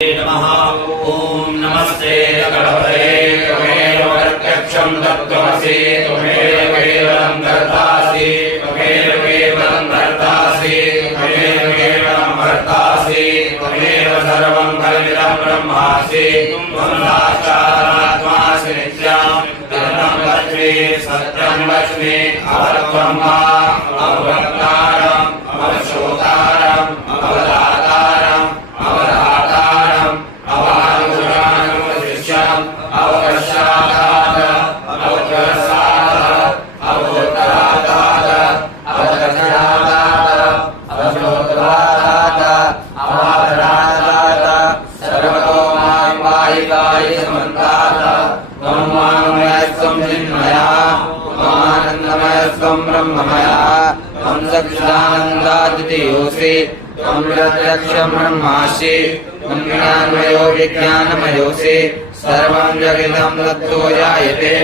नमः। ओम नमस्ते गणपते त्वमेव प्रत्यक्षं तत्त्वमसि त्वमेव केवलं कर्तासि त्वमेव केवलं कर्तासि त्वमेव केवलं कर्तासि त्वमेव सर्वं कल्पितं ब्रह्मासि त्वं साक्षादात्मासि नित्यं धर्मं लक्ष्मी सत्यं लक्ष्मी अवब्रह्मा अवभक्तारम् अवशोकारम् अवदातारम् अवधातारम् अवानुजानुशिष्यम् अवकर्षादात अवकर्षादात अवोत्तरादात अवदक्षिणादात अवशोकवादात अवाधरादात सर्वतो मां वायिकाय समन्तात् त्वं वाङ्मयस्त्वं चिन्मया त्वमानन्दमयस्त्वं ब्रह्ममया त्वं सच्चिदानन्दादितीयोऽसि त्वं प्रत्यक्षं ब्रह्मासि त्वं ज्ञानमयो विज्ञानमयोऽसि सर्वं जगतं तत्तो जायते।